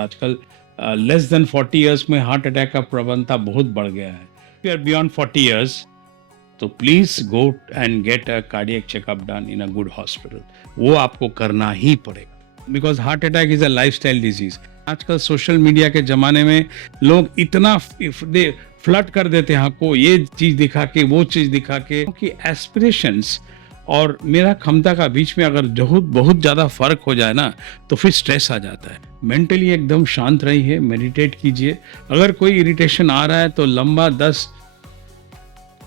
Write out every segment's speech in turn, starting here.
आजकल less than 40 years में heart attack का प्रवणता बहुत बढ़ गया है। If you are beyond 40 years तो please go and get a cardiac checkup done in a good hospital. वो आपको करना ही पड़ेगा because heart attack is a lifestyle disease. आजकल सोशल मीडिया के जमाने में लोग इतना फ्लड कर देते हैं आपको, ये चीज दिखा के वो चीज दिखा के, क्योंकि एस्पिरेशंस और मेरा क्षमता का बीच में अगर बहुत बहुत ज़्यादा फर्क हो जाए ना तो फिर स्ट्रेस आ जाता है। मेंटली एकदम शांत रहिए, मेडिटेट कीजिए। अगर कोई इरिटेशन आ रहा है तो लंबा 10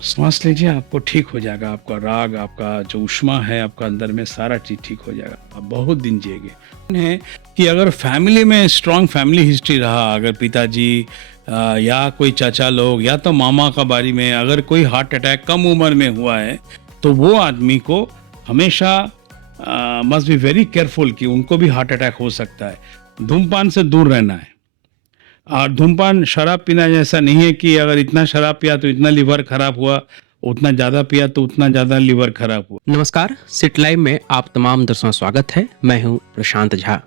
सांस लीजिए, आपको ठीक हो जाएगा। आपका राग, आपका जो ऊष्मा है आपका अंदर में, सारा चीज ठीक हो जाएगा। आप बहुत दिन जिएंगे। है कि अगर फैमिली में स्ट्रांग फैमिली हिस्ट्री रहा, अगर पिताजी या कोई चाचा लोग या तो मामा का बारी में अगर कोई हार्ट अटैक कम उम्र में हुआ है तो वो आदमी को हमेशा मस्ट बी वेरी केयरफुल कि उनको भी हार्ट अटैक हो सकता है। धूमपान से दूर रहना है। और धूमपान शराब पीना जैसा नहीं है कि अगर इतना शराब पिया तो इतना लिवर खराब हुआ, उतना ज़्यादा पिया तो उतना ज़्यादा लिवर खराब हुआ। नमस्कार, सिट लाइव में आप तमाम दर्शकों का स्वागत है। मैं हूं प्रशांत झा।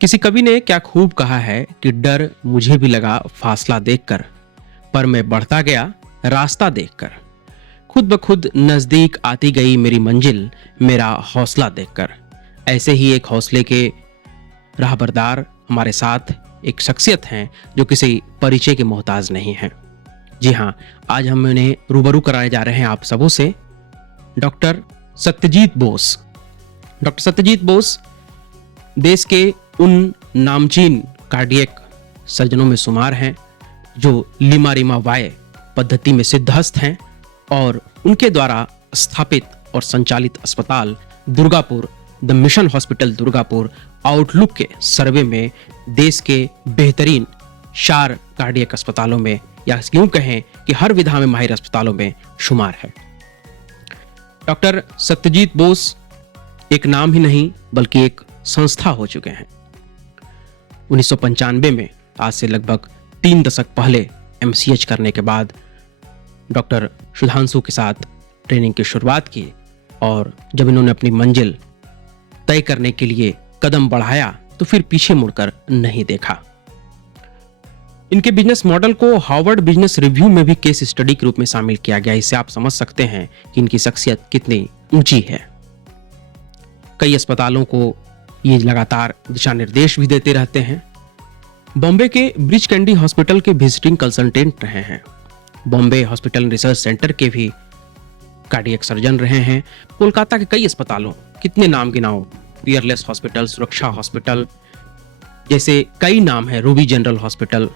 किसी कवि ने क्या खूब कहा है कि डर मुझे भी लगा फासला देखकर, पर मैं बढ़ता गया रास्ता देखकर। खुद ब खुद नजदीक आती गई मेरी मंजिल, मेरा हौसला देखकर। ऐसे ही एक हौसले के राहबरदार हमारे साथ एक शख्सियत हैं जो किसी परिचय के मोहताज नहीं हैं। जी हाँ, आज हम उन्हें रूबरू कराने जा रहे हैं आप सबों से। डॉक्टर सत्यजीत बोस। डॉक्टर सत्यजीत बोस देश के उन नामचीन कार्डियक सर्जनों में शुमार हैं जो लिमारिमा वाय पद्धति में सिद्धहस्त हैं और उनके द्वारा स्थापित और संचालित अस्पताल Durgapur, the mission hospital Durgapur, outlook के सर्वे में देश के बेहतरीन 4 कार्डियक अस्पतालों में, या यूं कहें कि हर विधा में माहिर अस्पतालों में शुमार है। डॉक्टर सत्यजीत बोस एक नाम ही नहीं बल्कि एक संस्था हो चुके हैं। 1995 में, आज से लगभग 3 दशक पहले, MCH करने के बाद डॉक्टर सुधांशु के साथ ट्रेनिंग की शुरुआत की और जब इन्होंने अपनी मंजिल तय करने के लिए कदम बढ़ाया तो फिर पीछे मुड़कर नहीं देखा। इनके बिजनेस मॉडल को हार्वर्ड बिजनेस रिव्यू में भी केस स्टडी के रूप में शामिल किया गया। इससे आप समझ सकते हैं कि इनकी शख्सियत कितनी ऊंची है। कई अस्पतालों को ये लगातार दिशा निर्देश भी देते रहते हैं। बॉम्बे के ब्रिज कैंडी हॉस्पिटल के विजिटिंग कंसल्टेंट रहे हैं। बॉम्बे हॉस्पिटल रिसर्च सेंटर के भी कार्डियक सर्जन रहे हैं। कोलकाता के कई अस्पतालों, कितने नाम गिनाओ, पियरलेस हॉस्पिटल, सुरक्षा हॉस्पिटल जैसे कई नाम है, रूबी जनरल हॉस्पिटल,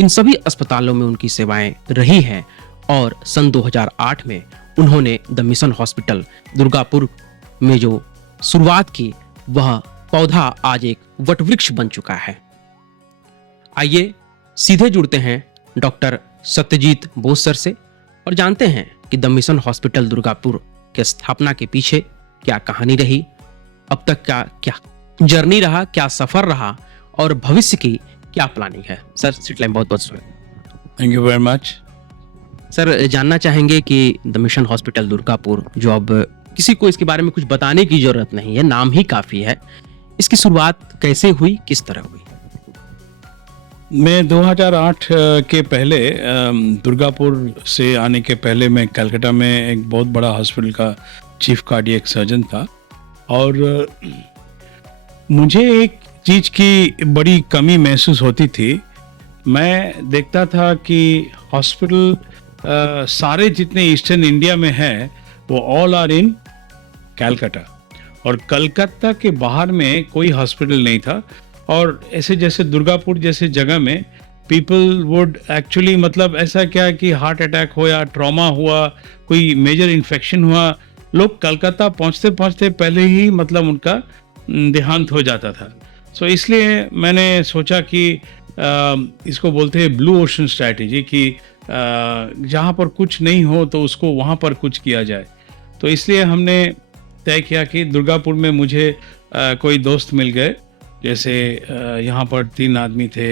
इन सभी अस्पतालों में उनकी सेवाएं रही हैं। और सन 2008 में उन्होंने द मिशन हॉस्पिटल दुर्गापुर में जो शुरुआत की, वह पौधा आज एक वटवृक्ष बन चुका है। आइए सीधे जुड़ते हैं डॉक्टर सत्यजीत बोस सर से और जानते हैं कि द मिशन हॉस्पिटल दुर्गापुर के स्थापना के पीछे क्या कहानी रही, अब तक क्या जर्नी रहा, क्या सफर रहा और भविष्य की क्या प्लानिंग है। सर, सिट लाइन बहुत बहुत स्वागत। Thank you very much. Sir, जानना चाहेंगे कि द मिशन हॉस्पिटल दुर्गापुर, जो अब किसी को इसके बारे में कुछ बताने की जरूरत नहीं है, नाम ही काफी है, इसकी शुरुआत कैसे हुई, किस तरह हुई? मैं 2008 के पहले, दुर्गापुर से आने के पहले मैं कलकत्ता में एक बहुत बड़ा हॉस्पिटल का चीफ कार्डियक सर्जन था और मुझे एक चीज़ की बड़ी कमी महसूस होती थी। मैं देखता था कि हॉस्पिटल सारे जितने ईस्टर्न इंडिया में हैं वो ऑल आर इन कलकत्ता, और कलकत्ता के बाहर में कोई हॉस्पिटल नहीं था। और ऐसे जैसे दुर्गापुर जैसे जगह में पीपल वुड एक्चुअली, मतलब ऐसा क्या कि हार्ट अटैक हो या ट्रॉमा हुआ, कोई मेजर इन्फेक्शन हुआ, लोग कलकत्ता पहुंचते पहुंचते पहले ही मतलब उनका देहांत हो जाता था। सो इसलिए मैंने सोचा कि इसको बोलते हैं ब्लू ओशन स्ट्रैटेजी, कि जहाँ पर कुछ नहीं हो तो उसको वहाँ पर कुछ किया जाए। तो इसलिए हमने तय किया कि दुर्गापुर में मुझे कोई दोस्त मिल गए। जैसे यहाँ पर 3 आदमी थे,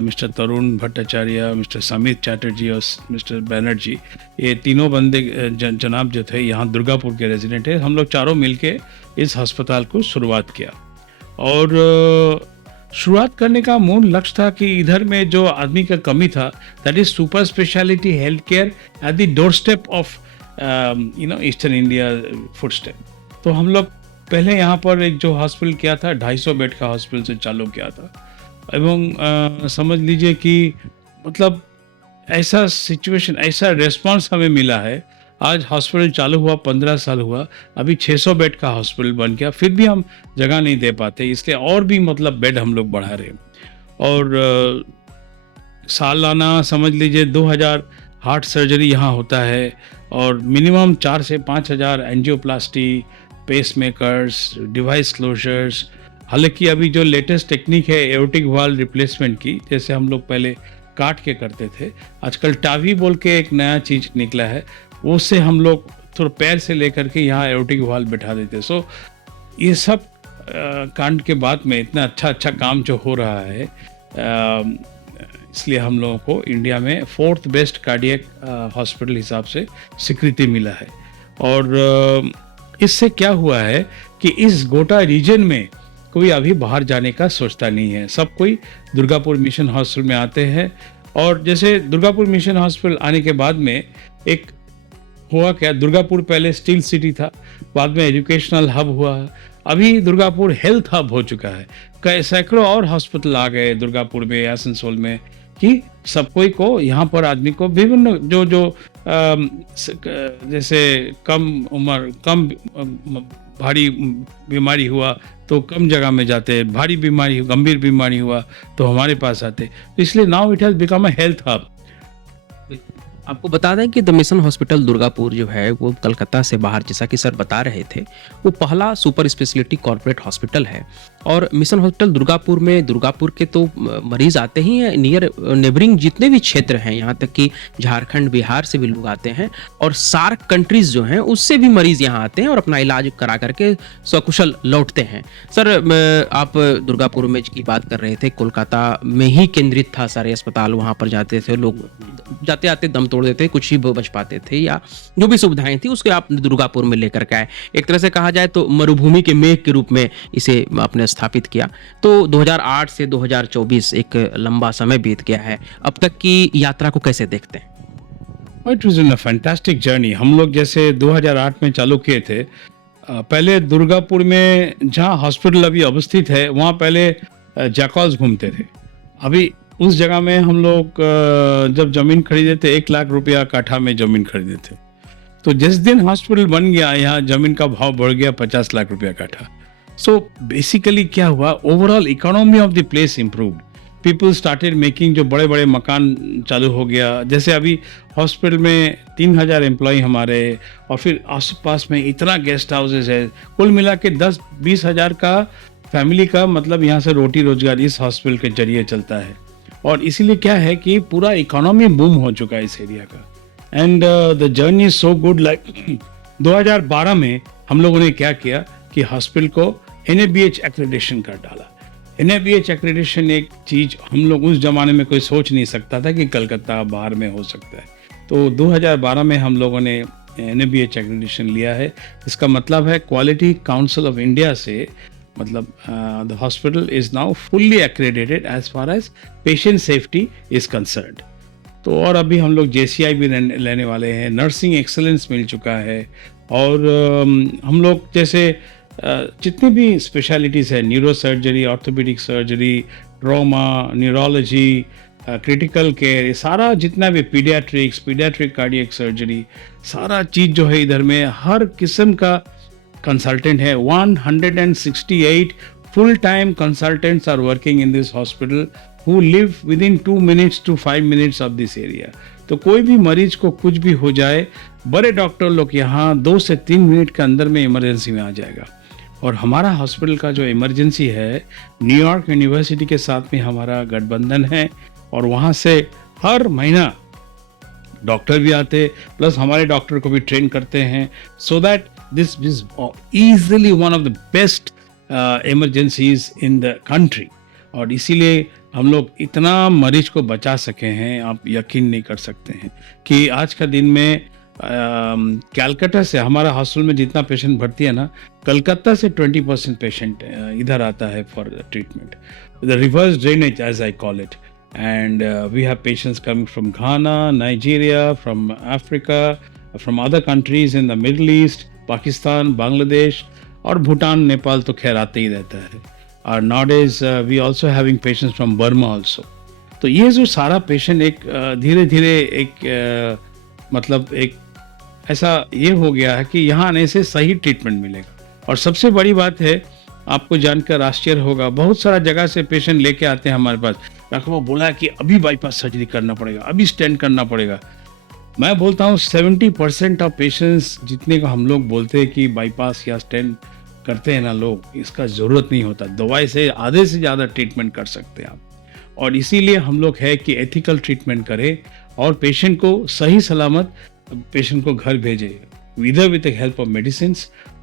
मिस्टर तरुण भट्टाचार्य, मिस्टर समित चैटर्जी और मिस्टर बैनर्जी। ये तीनों बंदे जनाब जो थे यहाँ दुर्गापुर के रेजिडेंट है। हम लोग चारों मिलके इस अस्पताल को शुरुआत किया और शुरुआत करने का मूल लक्ष्य था कि इधर में जो आदमी का कमी था, that is super speciality health care at the door step of eastern India foot step. तो हम लोग पहले यहाँ पर एक जो हॉस्पिटल किया था 250 बेड का हॉस्पिटल से चालू किया था, एवं समझ लीजिए कि मतलब ऐसा सिचुएशन, ऐसा रेस्पॉन्स हमें मिला है। आज हॉस्पिटल चालू हुआ 15 साल हुआ, अभी 600 बेड का हॉस्पिटल बन गया, फिर भी हम जगह नहीं दे पाते, इसलिए और भी मतलब बेड हम लोग बढ़ा रहे हैं। और सालाना समझ लीजिए 2000 हार्ट सर्जरी यहाँ होता है, और मिनिमम 4 से 5,000 एंजियोप्लास्टी, पेसमेकर्स, डिवाइस क्लोजर्स। हालांकि अभी जो लेटेस्ट टेक्निक है एओर्टिक वाल्व रिप्लेसमेंट की, जैसे हम लोग पहले काट के करते थे, आजकल टावी बोल के एक नया चीज़ निकला है, उससे हम लोग थोड़ा पैर से लेकर के यहाँ एओर्टिक वाल्व बैठा देते। सो ये सब कांड के बाद में इतना अच्छा काम जो हो रहा है, इसलिए हम लोगों को इंडिया में 4th बेस्ट कार्डियक हॉस्पिटल हिसाब से स्वीकृति मिला है। और इससे क्या हुआ है कि इस गोटा रीजन में कोई अभी बाहर जाने का सोचता नहीं है, सब कोई दुर्गापुर मिशन हॉस्पिटल में आते हैं। और जैसे दुर्गापुर मिशन हॉस्पिटल आने के बाद में एक हुआ क्या, दुर्गापुर पहले स्टील सिटी था, बाद में एजुकेशनल हब हुआ, अभी दुर्गापुर हेल्थ हब हो चुका है। कई सैकड़ों और हॉस्पिटल आ गए दुर्गापुर में, आसनसोल में, कि सब कोई को यहाँ पर आदमी को विभिन्न जो जैसे कम उम्र, कम भारी बीमारी हुआ तो कम जगह में जाते, भारी बीमारी, गंभीर बीमारी हुआ तो हमारे पास आते, तो इसलिए now it has become a health hub. आपको बता दें कि द मिशन हॉस्पिटल दुर्गापुर जो है वो कलकत्ता से बाहर, जैसा कि सर बता रहे थे, वो पहला सुपर स्पेशलिटी कॉर्पोरेट हॉस्पिटल है। और मिशन हॉस्पिटल दुर्गापुर में, दुर्गापुर के तो मरीज आते ही हैं, नियर नेबरिंग जितने भी क्षेत्र हैं, यहाँ तक कि झारखंड, बिहार से भी लोग आते हैं, और सार्क कंट्रीज जो हैं उससे भी मरीज यहाँ आते हैं और अपना इलाज करा करके सकुशल लौटते हैं। सर आप दुर्गापुर में की बात कर रहे थे, कोलकाता में ही केंद्रित था सारे अस्पताल, वहाँ पर जाते थे लोग, जाते आते दम तोड़ देते, कुछ ही बच पाते थे, या जो भी सुविधाएं थी उसके आप दुर्गापुर में लेकर के आए। एक तरह से कहा जाए तो मरुभूमि के मेघ के रूप में इसे आपने स्थापित किया। तो 2008 से 2024 एक लंबा समय बीत गया है, अब तक की यात्रा को कैसे देखते हैं? It was a fantastic journey. हम लोग जैसे 2008 में चालू किए थे, पहले दुर्गापुर में जहाँ हॉस्पिटल अभी अवस्थित है वहाँ पहले जैकॉल्स घूमते थे। अभी उस जगह में हम लोग जब ज़मीन खरीदे थे 1 लाख रुपया काठा में ज़मीन खरीदे थे, तो जिस दिन हॉस्पिटल बन गया यहाँ ज़मीन का भाव बढ़ गया 50 लाख रुपया काठा। सो बेसिकली क्या हुआ, overall economy of the place improved, people started making, जो बड़े बड़े मकान चालू हो गया। जैसे अभी हॉस्पिटल में 3000 एम्प्लॉय हमारे, और फिर आसपास में इतना गेस्ट हाउसेज है, कुल मिला के 10-20 हज़ार का फैमिली का मतलब यहाँ से रोटी रोजगार इस हॉस्पिटल के जरिए चलता है। और इसीलिए क्या है कि पूरा इकोनॉमी बूम हो चुका है इस एरिया का। And the journey is so good. Like 2012 में हम लोगों ने क्या किया कि हॉस्पिटल को NABH एक्रेडिटेशन कर डाला। NABH एक्रेडिटेशन एक चीज़ हम लोग उस जमाने में कोई सोच नहीं सकता था कि कलकत्ता बाहर में हो सकता है। तो 2012 में हम लोगों ने NABH एक्रेडिटेशन लिया है। इसका मतलब है क्वालिटी काउंसिल ऑफ इंडिया से, मतलब the hospital is now fully accredited as far as patient safety is concerned. तो और अभी हम लोग JCI भी लेने वाले हैं, नर्सिंग एक्सेलेंस मिल चुका है। और हम लोग जैसे जितने भी स्पेशलिटीज़ है, neuro surgery, orthopaedic surgery, trauma, neurology, critical care, ये सारा जितना भी पीडियाट्रिक कार्डियक सर्जरी, सारा चीज़ जो है इधर में हर किस्म का कंसल्टेंट है। 168 full time consultants are working in this hospital who live within 2 minutes to 5 minutes of this area. तो कोई भी मरीज को कुछ भी हो जाए, बड़े डॉक्टर लोग यहाँ 2 से 3 मिनट के अंदर में इमरजेंसी में आ जाएगा। और हमारा हॉस्पिटल का जो इमरजेंसी है, न्यूयॉर्क यूनिवर्सिटी के साथ में हमारा गठबंधन है, और वहाँ से हर महीना डॉक्टर भी आते, प्लस हमारे डॉक्टर को भी ट्रेन करते हैं, so that this is easily one of the best emergencies in the country. और इसीलिए हम लोग इतना मरीज को बचा सके हैं, आप यकीन नहीं कर सकते हैं कि आज का दिन में कलकत्ता से हमारा हॉस्टल में जितना पेशेंट भर्ती है ना, कलकत्ता से 20% पेशेंट इधर आता है for treatment. The reverse drainage as I call it. And we have patients coming from Ghana, Nigeria, from Africa, from other countries in the Middle East, Pakistan, Bangladesh, और भूटान, नेपाल तो खैर आते ही रहता है. और nowadays we also having patients from Burma also. तो ये जो सारा पेशेंट एक धीरे धीरे एक मतलब एक ऐसा ये हो गया है कि यहाँ आने से सही ट्रीटमेंट मिलेगा. और सबसे बड़ी बात है, आपको जानकर आश्चर्य होगा, बहुत सारा जगह से पेशेंट लेके आते हैं हमारे पास. डॉक्टर वो बोला कि अभी बाईपास सर्जरी करना पड़ेगा, अभी स्टेंट करना पड़ेगा. मैं बोलता हूँ 70% ऑफ पेशेंट्स जितने को हम लोग बोलते हैं कि बाईपास या स्टेंट करते हैं ना लोग, इसका ज़रूरत नहीं होता. दवाई से आधे से ज़्यादा ट्रीटमेंट कर सकते हैं आप. और इसीलिए हम लोग है कि एथिकल ट्रीटमेंट करें और पेशेंट को सही सलामत पेशेंट को घर भेजें, इधर with the help of medicine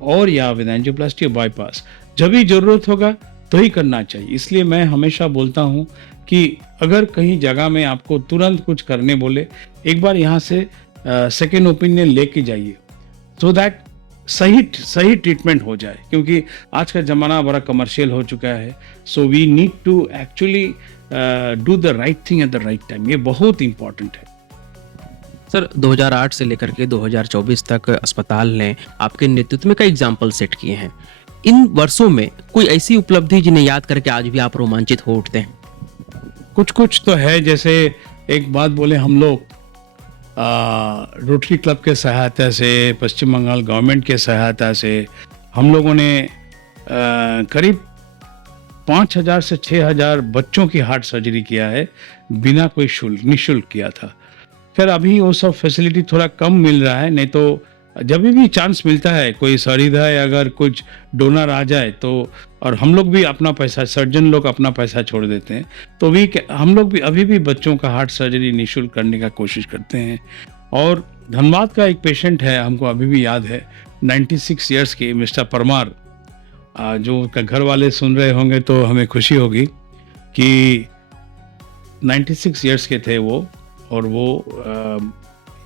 और या विद एंजियोप्लास्टी और बाईपास. जब भी ज़रूरत होगा तो ही करना चाहिए. इसलिए मैं हमेशा बोलता हूँ कि अगर कहीं जगह में आपको तुरंत कुछ करने बोले, एक बार यहाँ से सेकेंड ओपिनियन लेके जाइए, सो दैट सही ट्रीटमेंट हो जाए. क्योंकि आज का ज़माना बड़ा कमर्शियल हो चुका है. So we need to actually do the right thing at the right time. ये बहुत इंपॉर्टेंट है. सर 2008 से लेकर के 2024 तक अस्पताल ने आपके नेतृत्व में कई एग्जाम्पल सेट किए हैं. इन वर्षों में कोई ऐसी उपलब्धि जिन्हें याद करके आज भी आप रोमांचित हो उठते हैं? कुछ तो है. जैसे एक बात बोले, हम लोग रोटरी क्लब के सहायता से, पश्चिम बंगाल गवर्नमेंट के सहायता से हम लोगों ने करीब 5,000 से 6,000 बच्चों की हार्ट सर्जरी किया है, बिना कोई निःशुल्क किया था. खैर अभी वो सब फैसिलिटी थोड़ा कम मिल रहा है, नहीं तो जब भी चांस मिलता है, कोई सहृदय अगर कुछ डोनर आ जाए तो, और हम लोग भी अपना पैसा, सर्जन लोग अपना पैसा छोड़ देते हैं, तो भी हम लोग भी अभी भी बच्चों का हार्ट सर्जरी निःशुल्क करने का कोशिश करते हैं. और धनबाद का एक पेशेंट है, हमको अभी भी याद है, 96 ईयर्स के मिस्टर परमार, जो घर वाले सुन रहे होंगे तो हमें खुशी होगी कि 96 ईयर्स के थे वो. और वो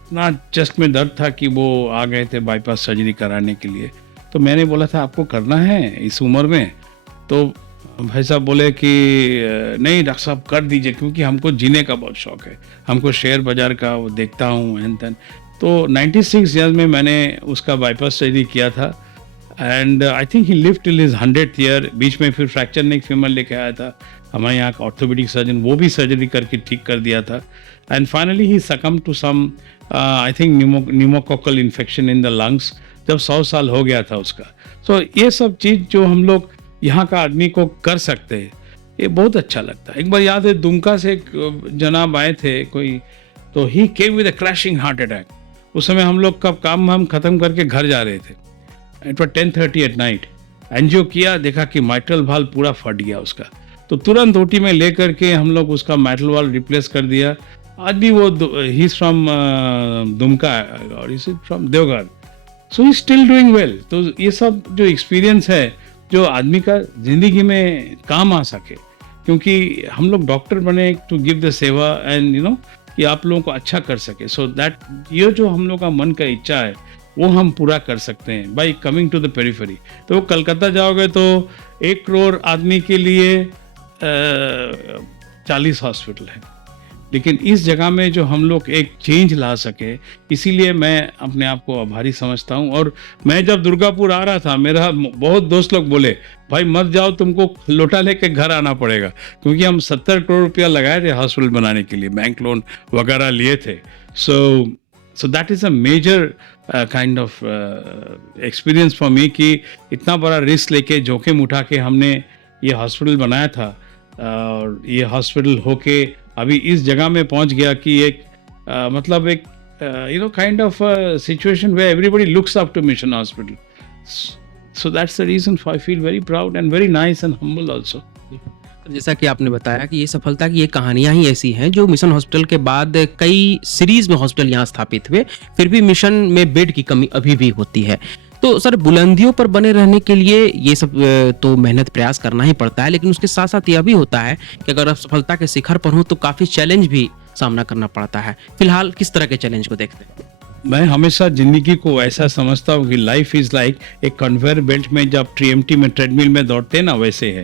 इतना चेस्ट में दर्द था कि वो आ गए थे बाईपास सर्जरी कराने के लिए. तो मैंने बोला था आपको करना है इस उम्र में? तो भाई साहब बोले कि नहीं डॉक्टर साहब कर दीजिए, क्योंकि हमको जीने का बहुत शौक है, हमको शेयर बाजार का वो देखता हूँ एंड देन. तो 96 ईयर्स में मैंने उसका बाईपास सर्जरी किया था. And I think he lived till his 100th year. बीच में फिर फ्रैक्चर नेक फीमर लेके आया था हमारे यहाँ का ऑर्थोपेडिक सर्जन, वो भी सर्जरी करके ठीक कर दिया था. And finally he succumb to some I think pneumococcal infection in the lungs, जब 100 साल हो गया था उसका. सो ये सब चीज़ जो हम लोग यहाँ का आदमी को कर सकते हैं, ये बहुत अच्छा लगता है. एक बार याद है, दुमका से एक जनाब आए थे कोई, तो he came with a crashing heart attack. उस समय हम लोग का काम हम ख़त्म करके घर जा रहे थे. It was 10:30 at night. Angio किया, देखा कि माइट्रल वाल्व पूरा फट गया उसका. तो तुरंत ओटी में ले करके हम लोग उसका माइट्रल वाल्व रिप्लेस कर दिया. आज भी वो ही इज फ्रॉम दुमका और is from Deoghar. So he still doing well. तो ये सब जो एक्सपीरियंस है, जो आदमी का ज़िंदगी में काम आ सके, क्योंकि हम लोग डॉक्टर बने टू गिव द सेवा एंड कि आप लोगों को अच्छा कर सके. सो दैट ये जो हम लोग का मन का इच्छा है वो हम पूरा कर सकते हैं by coming to the periphery. तो कलकत्ता जाओगे तो 1 करोड़ आदमी के लिए 40 हॉस्पिटल है. लेकिन इस जगह में जो हम लोग एक चेंज ला सके, इसीलिए मैं अपने आप को आभारी समझता हूँ. और मैं जब दुर्गापुर आ रहा था, मेरा बहुत दोस्त लोग बोले भाई मत जाओ, तुमको लोटा लेके घर आना पड़ेगा, क्योंकि हम 70 करोड़ रुपया लगाए थे हॉस्पिटल बनाने के लिए, बैंक लोन वगैरह लिए थे. So that is a major kind of experience for me कि इतना बड़ा रिस्क लेके, जोखिम उठा के हमने ये हॉस्पिटल बनाया था. और ये हॉस्पिटल होके अभी इस जगह में पहुंच गया कि एक मतलब एक kind of situation where everybody looks up to Mission hospital. So that's the reason I feel very proud and very nice and humble also. जैसा कि आपने बताया कि ये सफलता की ये कहानियां ही ऐसी हैं, जो मिशन हॉस्पिटल के बाद कई सीरीज में हॉस्पिटल यहाँ स्थापित हुए, फिर भी मिशन में बेड की कमी अभी भी होती है. तो सर बुलंदियों पर बने रहने के लिए ये सब तो मेहनत प्रयास करना ही पड़ता है, लेकिन उसके साथ साथ यह भी होता है कि अगर आप सफलता के शिखर पर हो तो काफ़ी चैलेंज भी सामना करना पड़ता है. फिलहाल किस तरह के चैलेंज को देखते हैं? मैं हमेशा ज़िंदगी को ऐसा समझता हूँ कि लाइफ इज़ लाइक एक कन्वेयर बेल्ट में जब टीएमटी में ट्रेडमिल में दौड़ते हैं ना, वैसे है।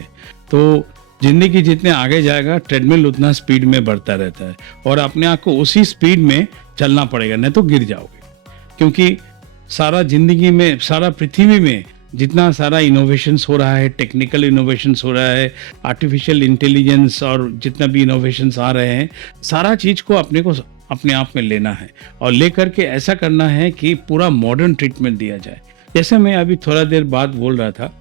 तो ज़िंदगी जितने आगे जाएगा ट्रेडमिल उतना स्पीड में बढ़ता रहता है और अपने आप को उसी स्पीड में चलना पड़ेगा, नहीं तो गिर जाओगे। क्योंकि सारा ज़िंदगी में, सारा पृथ्वी में जितना सारा इनोवेशंस हो रहा है, टेक्निकल इनोवेशंस हो रहा है, आर्टिफिशियल इंटेलिजेंस और जितना भी इनोवेशंस आ रहे हैं, सारा चीज़ को अपने आप में लेना है और लेकर के ऐसा करना है कि पूरा मॉडर्न ट्रीटमेंट दिया जाए। जैसे मैं अभी थोड़ा देर बाद बोल रहा था,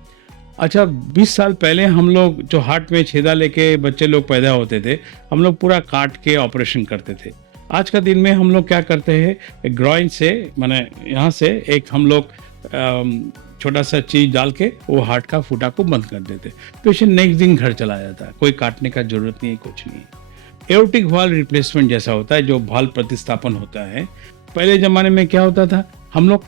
अच्छा 20 साल पहले हम लोग जो हार्ट में छेदा लेके बच्चे लोग पैदा होते थे, हम लोग पूरा काट के ऑपरेशन करते थे। आज का दिन में हम लोग क्या करते हैं, ग्रॉइन से माने यहाँ से एक हम लोग छोटा सा चीज डाल के वो हार्ट का फूटा को बंद कर देते, पेशेंट नेक्स्ट दिन घर चला जाता है, कोई काटने का जरूरत नहीं है, कुछ नहीं है। एओर्टिक वाल्व रिप्लेसमेंट जैसा होता है, जो वाल्व प्रतिस्थापन होता है। पहले ज़माने में क्या होता था, हम लोग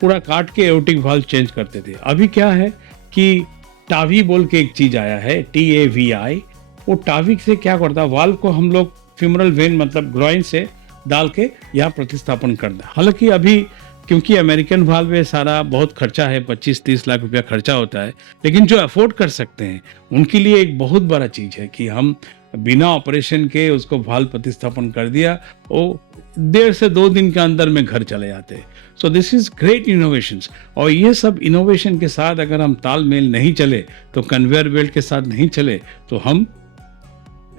पूरा काट के एओर्टिक वाल्व चेंज करते थे। अभी क्या है कि टावी बोल के एक चीज़ आया है, TAVI। वो टावी से क्या करता है, वाल्व को हम लोग फ्यूमरल वेन मतलब ग्रॉइन से डाल के यहाँ प्रतिस्थापन करना है। हालांकि अभी क्योंकि अमेरिकन वाल्व में सारा बहुत खर्चा है, 25-30 लाख रुपया खर्चा होता है, लेकिन जो अफोर्ड कर सकते हैं उनके लिए एक बहुत बड़ा चीज़ है कि हम बिना ऑपरेशन के उसको वाल्व प्रतिस्थापन कर दिया, वो 1.5 से 2 दिन के अंदर में घर चले जाते हैं। So this is great innovations. और ये सब इनोवेशन के साथ अगर हम तालमेल नहीं चले, तो कन्वेयर बेल्ट के साथ नहीं चले, तो हम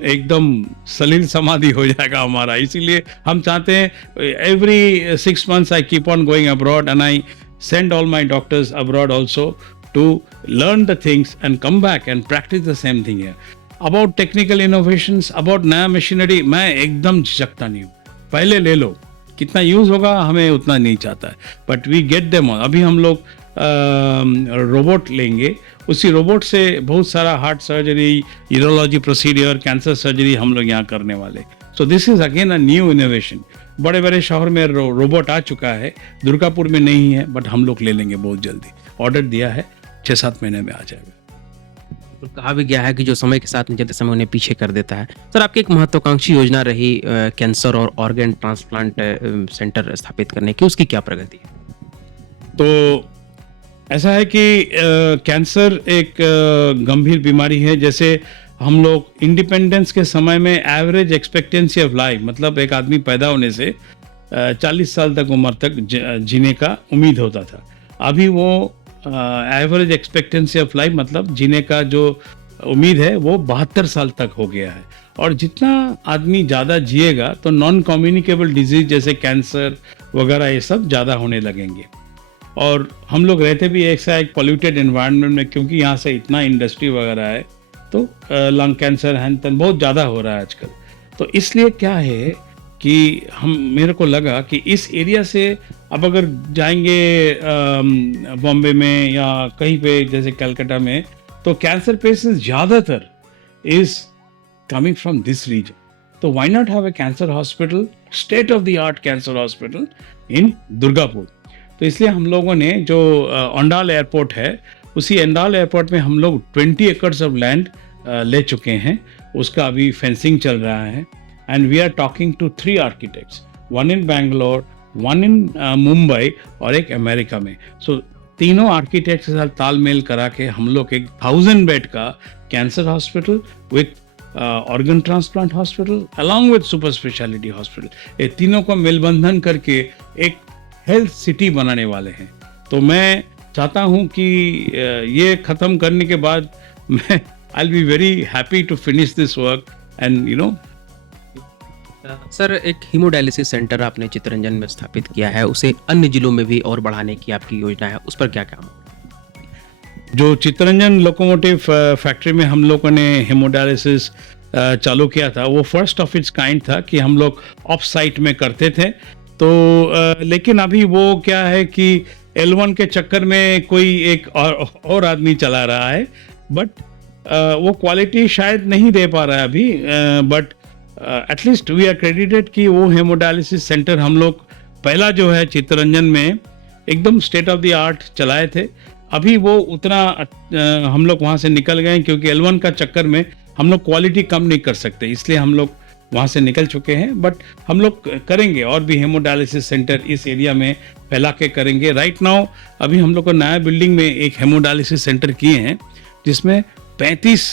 एकदम सलील समाधि हो जाएगा हमारा। इसीलिए हम चाहते हैं every 6 months I keep on going abroad and I send all my doctors abroad also to learn the things and come back and practice the same thing है। अबाउट टेक्निकल इनोवेशंस, अबाउट नया machinery, मैं एकदम झिझकता नहीं हूँ। पहले ले लो, कितना use होगा हमें उतना नहीं चाहता है, but we get them on. अभी हम लोग रोबोट लेंगे, उसी रोबोट से बहुत सारा heart surgery, urology procedure, cancer surgery हम लोग यहाँ करने वाले। So this is again a new innovation. बड़े बड़े शहर में रोबोट आ चुका है, दुर्गापुर में नहीं है, बट हम लोग ले लेंगे बहुत जल्दी। ऑर्डर दिया है, 6-7 महीने में आ जाएगा। कहा भी गया है कि जो समय के साथ निकलते समय उन्हें पीछे कर देता है। सर, आपकी एक महत्वाकांक्षी योजना रही कैंसर और ऑर्गन ट्रांसप्लांट सेंटर स्थापित करने की, उसकी क्या प्रगति है? तो ऐसा है कि कैंसर एक गंभीर बीमारी है। जैसे हम लोग इंडिपेंडेंस के समय में एवरेज एक्सपेक्टेंसी ऑफ लाइफ, मतलब एक आदमी पैदा होने से 40 साल तक उम्र तक जीने का उम्मीद होता था। अभी वो एवरेज एक्सपेक्टेंसी ऑफ लाइफ मतलब जीने का जो उम्मीद है वो 72 साल तक हो गया है। और जितना आदमी ज़्यादा जिएगा तो नॉन कम्युनिकेबल डिजीज जैसे कैंसर वगैरह ये सब ज़्यादा होने लगेंगे। और हम लोग रहते भी ऐसा एक पॉल्यूटेड एनवायरनमेंट में, क्योंकि यहाँ से इतना इंडस्ट्री वगैरह है, तो लंग कैंसर हैन तन बहुत ज़्यादा हो रहा है आजकल। तो इसलिए क्या है कि मेरे को लगा कि इस एरिया से अब अगर जाएंगे बॉम्बे में या कहीं पे जैसे कलकत्ता में, तो कैंसर पेशेंट्स ज़्यादातर is coming from this region. तो why not have a cancer hospital, state of the art cancer hospital in Durgapur. तो इसलिए हम लोगों ने जो अंडाल एयरपोर्ट है, उसी अंडाल एयरपोर्ट में हम लोग 20 एकड़ ऑफ लैंड ले चुके हैं। उसका अभी फेंसिंग चल रहा है and we are talking to 3 architects, 1 in Bangalore, 1 in Mumbai और एक अमेरिका में। सो तीनों आर्किटेक्ट के साथ तालमेल करा के हम लोग एक 1000 बेड का cancer hospital with organ transplant hospital along with super speciality hospital, ये तीनों को मेलबंधन करके एक हेल्थ सिटी बनाने वाले हैं। तो मैं चाहता हूं कि ये ख़त्म करने के बाद मैं I will be very happy to finish this work and you know. Sir, एक हीमोडायलिसिस सेंटर आपने चित्तरंजन में स्थापित किया है, उसे अन्य जिलों में भी और बढ़ाने की आपकी योजना है, उस पर क्या काम है? जो चित्तरंजन लोकोमोटिव फैक्ट्री में हम लोगों ने हीमोडायलिसिस चालू किया था, वो फर्स्ट ऑफ इट्स काइंड था कि हम लोग ऑफ साइट में करते थे। तो लेकिन अभी वो क्या है कि L1 के चक्कर में कोई एक और आदमी चला रहा है, बट वो क्वालिटी शायद नहीं दे पा रहा है अभी, but at least we are credited कि वो हेमोडायलिसिस सेंटर हम लोग पहला जो है चित्तरंजन में एकदम स्टेट ऑफ द आर्ट चलाए थे। अभी वो उतना हम लोग वहाँ से निकल गए क्योंकि L1 का चक्कर में हम लोग क्वालिटी कम नहीं कर सकते, इसलिए हम लोग वहाँ से निकल चुके हैं, बट हम लोग करेंगे और भी हेमोडायलिसिस सेंटर इस एरिया में फैला के करेंगे। राइट नाउ अभी हम लोग को नया बिल्डिंग में एक हेमोडायलिसिस सेंटर किए हैं जिसमें 35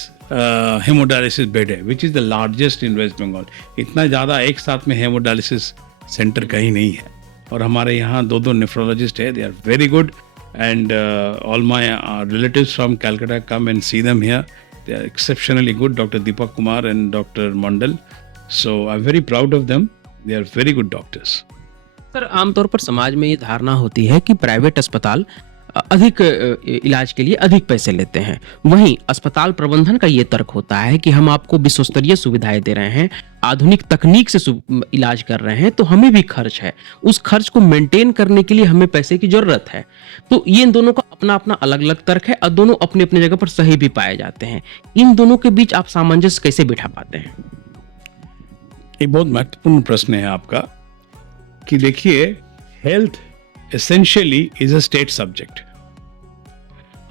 हेमोडायलिसिस बेड है, which is the largest in West Bengal. इतना ज़्यादा एक साथ में हेमोडायलिसिस सेंटर कहीं नहीं है। और हमारे यहाँ 2 नेफ्रोलॉजिस्ट है, they are very good, and all my relatives from Calcutta come and see them here, they are exceptionally good, doctor Deepak Kumar and doctor Mandal, so I am very proud of them, they are very good doctors. Sir, आमतौर पर समाज में ये धारणा होती है कि private अस्पताल अधिक इलाज के लिए अधिक पैसे लेते हैं। वहीं अस्पताल प्रबंधन का ये तर्क होता है कि हम आपको विश्वस्तरीय सुविधाएं दे रहे हैं, आधुनिक तकनीक से इलाज कर रहे हैं, तो हमें भी खर्च है, उस खर्च को मेंटेन करने के लिए हमें पैसे की जरूरत है। तो ये इन दोनों का अपना अपना अलग अलग तर्क है और दोनों अपनी अपनी जगह पर सही भी पाए जाते हैं। इन दोनों के बीच आप सामंजस्य कैसे बिठा पाते हैं? ये बहुत महत्वपूर्ण प्रश्न है आपका कि देखिए, health essentially is a state subject.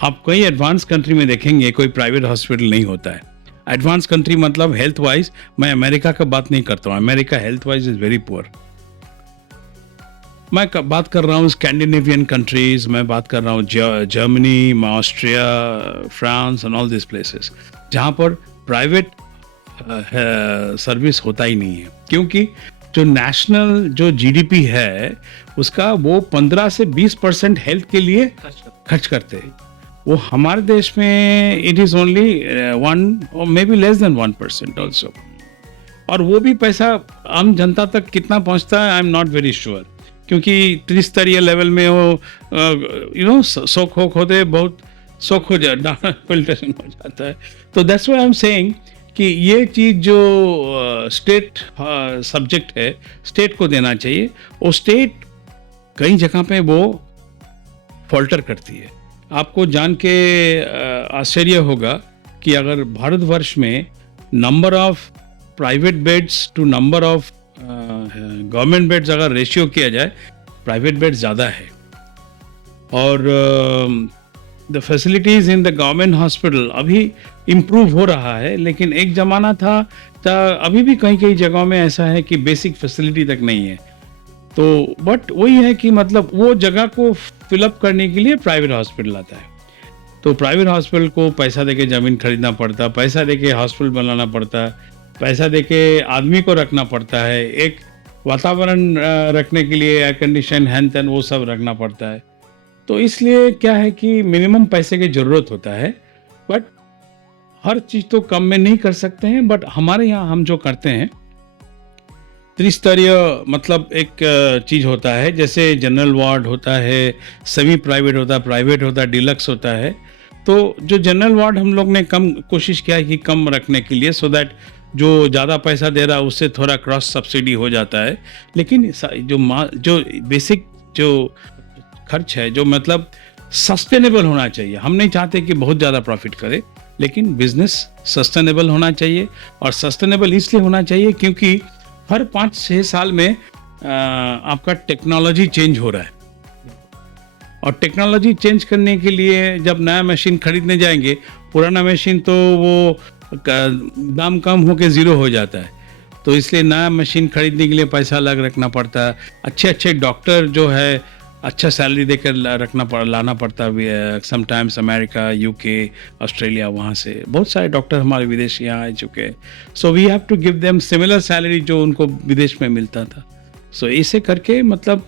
आप कई एडवांस कंट्री में देखेंगे कोई प्राइवेट हॉस्पिटल नहीं होता है। एडवांस कंट्री मतलब हेल्थ वाइज, मैं अमेरिका का बात नहीं करता हूँ, America health wise is very poor. मैं बात कर रहा हूँ स्कैंडिनेवियन कंट्रीज, मैं बात कर रहा हूँ Germany, Austria, France and all this places, जहाँ पर प्राइवेट सर्विस होता ही नहीं है, क्योंकि जो नेशनल जो जीडीपी है उसका वो 15 से 20% हेल्थ के लिए खर्च करते हैं। वो हमारे देश में इट इज़ ओनली 1 और may be less than 1% also. और वो भी पैसा आम जनता तक कितना पहुंचता है, I am not very sure, क्योंकि त्रिस्तरीय लेवल में वो शौक होते बहुत शौक हो जाता फिल्ट्रेशन हो जाता है। तो that's why I am saying कि ये चीज़ जो स्टेट सब्जेक्ट है, स्टेट को देना चाहिए। और स्टेट कई जगह पे वो फॉल्टर करती है। आपको जान के आश्चर्य होगा कि अगर भारतवर्ष में number of private beds to number of government beds अगर रेशियो किया जाए, प्राइवेट बेड्स ज़्यादा है। और the facilities in the government hospital अभी इम्प्रूव हो रहा है, लेकिन एक ज़माना था अभी भी कई जगहों में ऐसा है कि बेसिक फैसिलिटी तक नहीं है। तो बट वही है कि मतलब वो जगह को फिलअप करने के लिए प्राइवेट हॉस्पिटल आता है। तो प्राइवेट हॉस्पिटल को पैसा देके ज़मीन खरीदना पड़ता, पैसा देके हॉस्पिटल बनाना पड़ता, पैसा देके आदमी को रखना पड़ता है, एक वातावरण रखने के लिए एयर कंडीशन हैन तैन वो सब रखना पड़ता है। तो इसलिए क्या है कि मिनिमम पैसे की ज़रूरत होता है, बट हर चीज़ तो कम में नहीं कर सकते हैं। बट हमारे यहाँ हम जो करते हैं त्रिस्तरीय, मतलब एक चीज़ होता है, जैसे जनरल वार्ड होता है, सेमी प्राइवेट होता है, प्राइवेट होता है, डिलक्स होता है। तो जो जनरल वार्ड हम लोग ने कम कोशिश किया है कि कम रखने के लिए, सो दैट जो ज़्यादा पैसा दे रहा है उससे थोड़ा क्रॉस सब्सिडी हो जाता है। लेकिन जो बेसिक जो खर्च है, जो मतलब सस्टेनेबल होना चाहिए। हम नहीं चाहते कि बहुत ज़्यादा प्रॉफिट करे, लेकिन बिजनेस सस्टेनेबल होना चाहिए। और सस्टेनेबल इसलिए होना चाहिए क्योंकि हर 5-6 साल में आपका टेक्नोलॉजी चेंज हो रहा है, और टेक्नोलॉजी चेंज करने के लिए जब नया मशीन खरीदने जाएंगे, पुराना मशीन तो वो दाम कम होके ज़ीरो हो जाता है। तो इसलिए नया मशीन खरीदने के लिए पैसा अलग रखना पड़ता है। अच्छे डॉक्टर जो है अच्छा सैलरी देकर लाना पड़ता है। समटाइम्स अमेरिका, यूके, ऑस्ट्रेलिया, वहाँ से बहुत सारे डॉक्टर हमारे विदेश यहाँ आ चुके हैं। So we have to give them similar salary जो उनको विदेश में मिलता था। सो इसे करके मतलब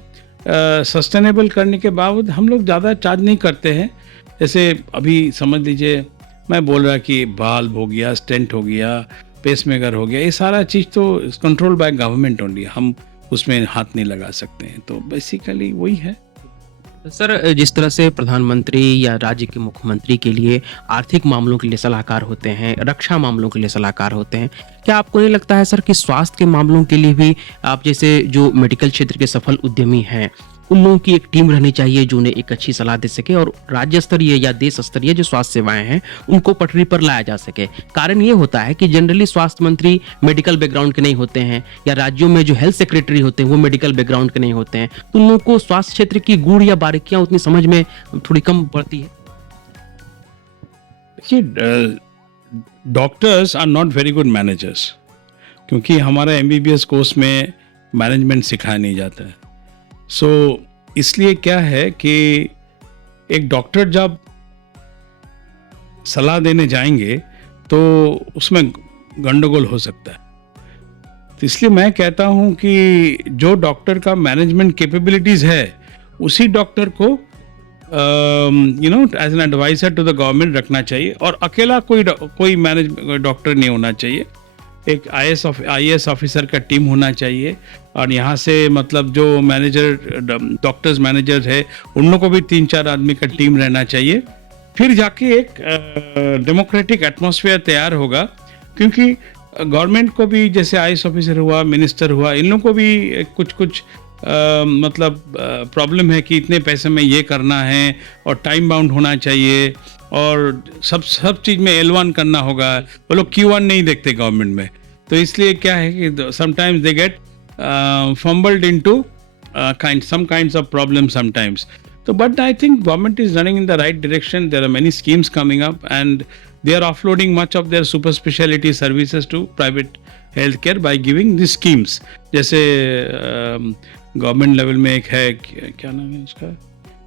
सस्टेनेबल करने के बावजूद हम लोग ज़्यादा चार्ज नहीं करते हैं। जैसे अभी समझ लीजिए मैं बोल रहा कि बाल्ब हो गया, स्टेंट हो गया, पेसमेकर हो गया, ये सारा चीज़ तो कंट्रोल बाय गवर्नमेंट ओनली, हम उसमें हाथ नहीं लगा सकते हैं। तो बेसिकली वही है। सर, जिस तरह से प्रधानमंत्री या राज्य के मुख्यमंत्री के लिए आर्थिक मामलों के लिए सलाहकार होते हैं, रक्षा मामलों के लिए सलाहकार होते हैं, क्या आपको नहीं लगता है सर कि स्वास्थ्य के मामलों के लिए भी आप जैसे जो मेडिकल क्षेत्र के सफल उद्यमी हैं, उन लोगों की एक टीम रहनी चाहिए जो उन्हें एक अच्छी सलाह दे सके, और राज्य स्तरीय या देश स्तरीय जो स्वास्थ्य सेवाएं हैं उनको पटरी पर लाया जा सके? कारण ये होता है कि जनरली स्वास्थ्य मंत्री मेडिकल बैकग्राउंड के नहीं होते हैं, या राज्यों में जो हेल्थ सेक्रेटरी होते हैं वो मेडिकल बैकग्राउंड के नहीं होते हैं, तो उन लोगों को स्वास्थ्य क्षेत्र की गुण या बारीकियां उतनी समझ में थोड़ी कम पड़ती है। देखिए, doctors are not very good managers. क्योंकि हमारा एमबीबीएस कोर्स में मैनेजमेंट सिखाया नहीं जाता है। सो इसलिए क्या है कि एक डॉक्टर जब सलाह देने जाएंगे तो उसमें गंडगोल हो सकता है। तो इसलिए मैं कहता हूं कि जो डॉक्टर का मैनेजमेंट कैपेबिलिटीज है उसी डॉक्टर को as an advisor to the government रखना चाहिए, और अकेला कोई मैनेज डॉक्टर नहीं होना चाहिए। एक आईएएस ऑफिसर का टीम होना चाहिए, और यहाँ से मतलब जो मैनेजर डॉक्टर्स मैनेजर है उन लोगों को भी 3-4 आदमी का टीम रहना चाहिए। फिर जाके एक डेमोक्रेटिक एटमॉस्फेयर तैयार होगा, क्योंकि गवर्नमेंट को भी जैसे आईएएस ऑफिसर हुआ, मिनिस्टर हुआ, इन लोगों को भी कुछ मतलब प्रॉब्लम है कि इतने पैसे में ये करना है और टाइम बाउंड होना चाहिए, और सब चीज़ में L1 करना होगा। वो लोग Q1 नहीं देखते गवर्नमेंट में, तो इसलिए क्या है कि sometimes they get fumbled into some kinds of problems sometimes. So, but I think government is running in the right direction. There are many schemes coming up, and they are offloading much of their super specialty services to private healthcare by giving these schemes. जैसे government level में एक है, क्या नाम है उसका,